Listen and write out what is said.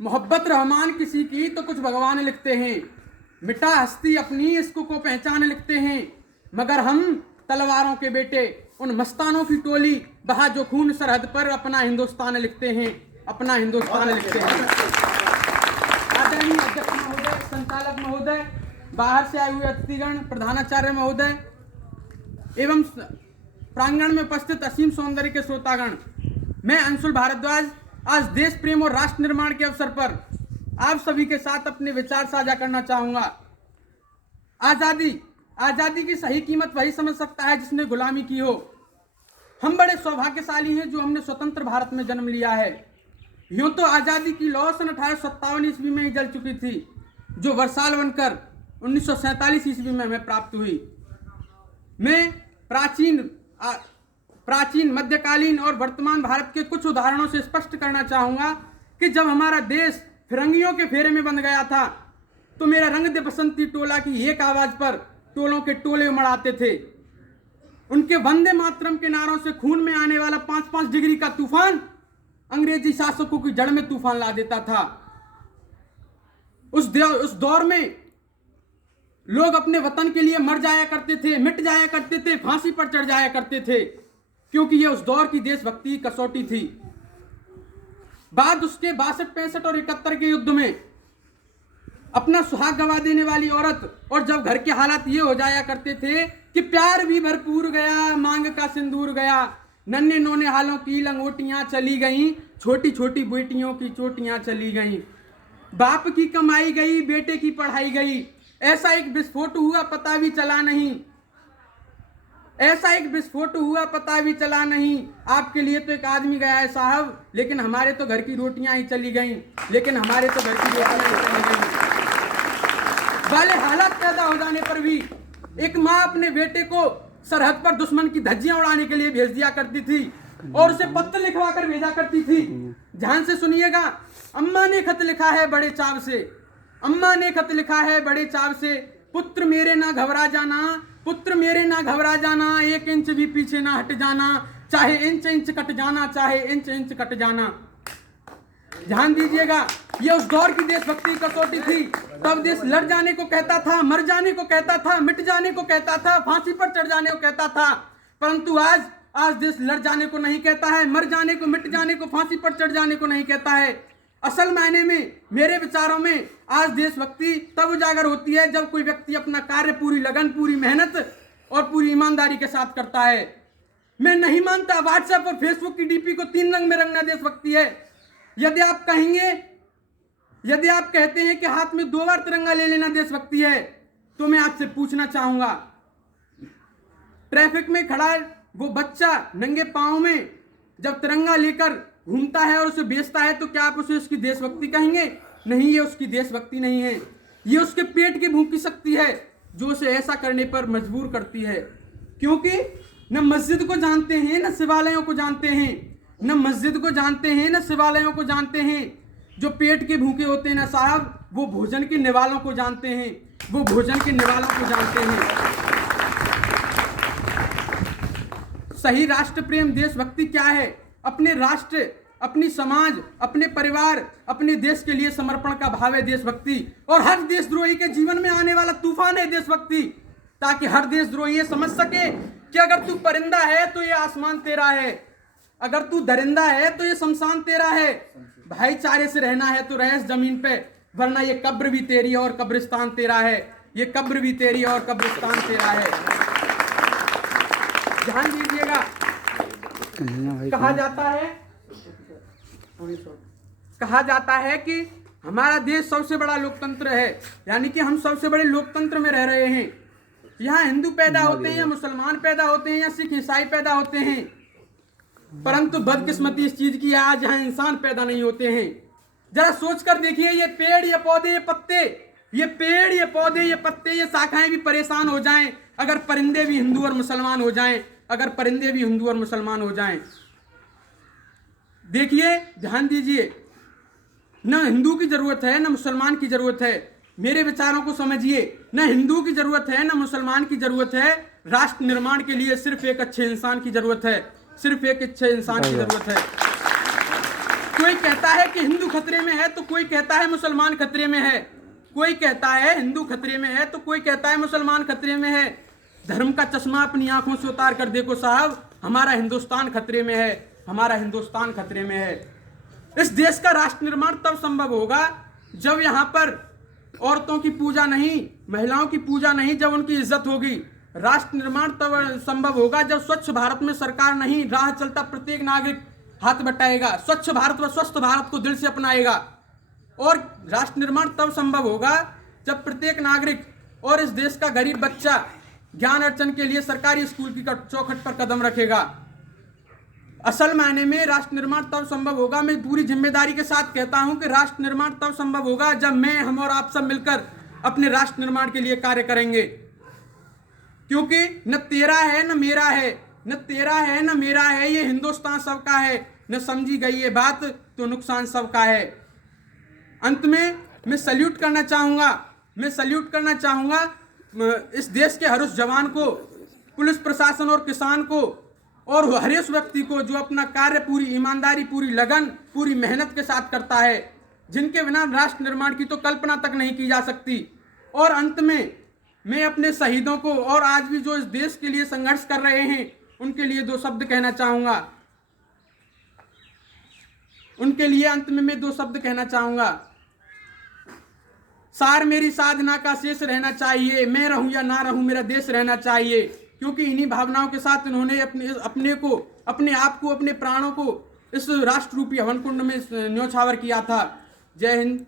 मोहब्बत रहमान किसी की तो कुछ भगवान लिखते हैं, मिटा हस्ती अपनी इसको को पहचान लिखते हैं, मगर हम तलवारों के बेटे उन मस्तानों की टोली बहा जो खून सरहद पर अपना हिंदुस्तान लिखते हैं, अपना हिंदुस्तान लिखते हैं। आदरणीय अध्यक्ष महोदय, संचालक महोदय, बाहर से आए हुए अतिथिगण, प्रधानाचार्य महोदय एवं प्रांगण में उपस्थित असीम सौंदर्य के श्रोतागण, मैं अंशुल भारद्वाज आज देश प्रेम और राष्ट्र निर्माण के अवसर पर आप सभी के साथ अपने विचार साझा करना चाहूंगा। आजादी की सही कीमत वही समझ सकता है जिसने गुलामी की हो। हम बड़े सौभाग्यशाली हैं जो हमने स्वतंत्र भारत में जन्म लिया है। यूं तो आजादी की लौ सन 1857 ईस्वी में ही जल चुकी थी, जो वर्षाल बनकर 1947 ईस्वी में हमें प्राप्त हुई। मैं प्राचीन मध्यकालीन और वर्तमान भारत के कुछ उदाहरणों से स्पष्ट करना चाहूंगा कि जब हमारा देश फिरंगियों के फेरे में बंध गया था तो मेरा रंग दे बसंती टोला की एक आवाज पर टोलों के टोले उमड़ाते थे। उनके वंदे मातरम के नारों से खून में आने वाला 5-5 डिग्री का तूफान अंग्रेजी शासकों की जड़ में तूफान ला देता था। उस दौर में लोग अपने वतन के लिए मर जाया करते थे, मिट जाया करते थे, फांसी पर चढ़ जाया करते थे, क्योंकि यह उस दौर की देशभक्ति की कसौटी थी। बाद उसके 62, 65 और 71 के युद्ध में अपना सुहाग गवा देने वाली औरत, और जब घर के हालात ये हो जाया करते थे कि प्यार भी भरपूर गया, मांग का सिंदूर गया, नन्हे नोने हालों की लंगोटियां चली गईं, छोटी छोटी बेटियों की चोटियां चली गईं, बाप की कमाई गई, बेटे की पढ़ाई गई, ऐसा एक विस्फोट हुआ पता भी चला नहीं, ऐसा एक विस्फोट हुआ पता भी चला नहीं। आपके लिए तो एक आदमी गया है साहब, लेकिन हमारे तो घर की रोटियां ही चली गईं, लेकिन हमारे तो घर की रोटियां ही चली गईं। वाले हालात पैदा हो जाने पर भी एक माँ अपने बेटे को सरहद पर दुश्मन की धज्जियां उड़ाने के लिए भेज दिया करती थी और उसे पत्र लिखवा कर भेजा करती थी। ध्यान से सुनिएगा, अम्मा ने खत लिखा है बड़े चाव से, अम्मा ने खत लिखा है बड़े चाव से, पुत्र मेरे ना घबरा जाना, पुत्र मेरे ना घबरा जाना, 1 इंच भी पीछे ना हट जाना, चाहे इंच इंच कट जाना, चाहे इंच इंच कट जाना। ध्यान दीजिएगा, ये उस दौर की देशभक्ति कसौटी थी। तब देश लड़ जाने को कहता था, मर जाने को कहता था, मिट जाने को कहता था, फांसी पर चढ़ जाने को कहता था, परंतु आज देश लड़ जाने को नहीं कहता है, मर जाने को, मिट जाने को, फांसी पर चढ़ जाने को नहीं कहता है। असल मायने में मेरे विचारों में आज देशभक्ति तब उजागर होती है जब कोई व्यक्ति अपना कार्य पूरी लगन, पूरी मेहनत और पूरी ईमानदारी के साथ करता है। मैं नहीं मानता व्हाट्सएप और फेसबुक की डीपी को 3 रंग में रंगना देशभक्ति है। यदि आप कहते हैं कि हाथ में 2 बार तिरंगा ले लेना देशभक्ति है, तो मैं आपसे पूछना चाहूंगा, ट्रैफिक में खड़ा वो बच्चा नंगे पांव में जब तिरंगा लेकर घूमता है और उसे बेचता है, तो क्या आप उसे उसकी देशभक्ति कहेंगे? नहीं, ये उसकी देशभक्ति नहीं है, ये उसके पेट की भूख की शक्ति है जो उसे ऐसा करने पर मजबूर करती है। क्योंकि न मस्जिद को जानते हैं, न शिवालयों को जानते हैं, न मस्जिद को जानते हैं, न शिवालयों को जानते हैं। जो पेट के भूखे होते हैं ना साहब, वो भोजन के निवालों को जानते हैं, वो भोजन के निवालों को जानते हैं। सही राष्ट्र प्रेम देशभक्ति क्या है? अपने राष्ट्र, अपनी समाज, अपने परिवार, अपने देश के लिए समर्पण का भाव है देशभक्ति। और हर देशद्रोही के जीवन में आने वाला तूफान है देशभक्ति, ताकि हर देशद्रोही ये समझ सके कि अगर तू परिंदा है तो ये आसमान तेरा है, अगर तू दरिंदा है तो ये शमशान तेरा है, भाईचारे से रहना है तो रह इस जमीन पे, वरना ये कब्र भी तेरी और कब्रिस्तान तेरा है, ये कब्र भी तेरी और कब्रिस्तान तेरा है। ध्यान दीजिएगा, कहा जाता है कि हमारा देश सबसे बड़ा लोकतंत्र है, यानी कि हम सबसे बड़े लोकतंत्र में रह रहे हैं। यहाँ हिंदू पैदा होते हैं या मुसलमान पैदा होते हैं या सिख ईसाई पैदा होते हैं, परंतु बदकिस्मती इस चीज की आज यहाँ इंसान पैदा नहीं होते हैं। जरा सोच कर देखिए, ये पेड़, ये पौधे, ये पत्ते, ये पेड़, ये पौधे, ये पत्ते, ये शाखाएं भी परेशान हो जाएं अगर परिंदे भी हिंदू और मुसलमान हो जाएं, अगर परिंदे भी हिंदू और मुसलमान हो जाएं। देखिए, ध्यान दीजिए, न हिंदू की जरूरत है न मुसलमान की जरूरत है। मेरे विचारों को समझिए, न हिंदू की जरूरत है न मुसलमान की जरूरत है। राष्ट्र निर्माण के लिए सिर्फ एक अच्छे इंसान की जरूरत है, सिर्फ एक अच्छे इंसान की जरूरत है। कोई कहता है कि हिंदू खतरे में है तो कोई कहता है मुसलमान खतरे में है, कोई कहता है हिंदू खतरे में है तो कोई कहता है मुसलमान खतरे में है। धर्म का चश्मा अपनी आंखों से उतार कर देखो साहब, हमारा हिंदुस्तान खतरे में है, हमारा हिंदुस्तान खतरे में है। इस देश का राष्ट्र निर्माण तब संभव होगा जब यहाँ पर औरतों की पूजा नहीं, महिलाओं की पूजा नहीं, जब उनकी इज्जत होगी। राष्ट्र निर्माण तब संभव होगा जब स्वच्छ भारत में सरकार नहीं, राह चलता प्रत्येक नागरिक हाथ बटाएगा, स्वच्छ भारत व स्वस्थ भारत को दिल से अपनाएगा। और राष्ट्र निर्माण तब संभव होगा जब प्रत्येक नागरिक और इस देश का गरीब बच्चा ज्ञान अर्जन के लिए सरकारी स्कूल की चौखट पर कदम रखेगा। असल मायने में राष्ट्र निर्माण तब संभव होगा, मैं पूरी जिम्मेदारी के साथ कहता हूं कि राष्ट्र निर्माण तब संभव होगा जब मैं, हम और आप सब मिलकर अपने राष्ट्र निर्माण के लिए कार्य करेंगे। क्योंकि न तेरा है न मेरा है, न तेरा है न मेरा है, ये हिंदुस्तान सबका है, न समझी गई ये बात तो नुकसान सबका है। अंत में मैं सल्यूट करना चाहूँगा इस देश के हर उस जवान को, पुलिस प्रशासन और किसान को और हर उस व्यक्ति को जो अपना कार्य पूरी ईमानदारी, पूरी लगन, पूरी मेहनत के साथ करता है, जिनके बिना राष्ट्र निर्माण की तो कल्पना तक नहीं की जा सकती। और अंत में मैं अपने शहीदों को और आज भी जो इस देश के लिए संघर्ष कर रहे हैं उनके लिए दो शब्द कहना चाहूँगा। उनके लिए अंत में मैं दो शब्द कहना चाहूँगा। सार मेरी साधना का शेष रहना चाहिए, मैं रहूं या ना रहूं मेरा देश रहना चाहिए। क्योंकि इन्हीं भावनाओं के साथ इन्होंने अपने को, अपने आप को, अपने प्राणों को इस राष्ट्र रूपी हवन कुंड में न्योछावर किया था। जय हिंद।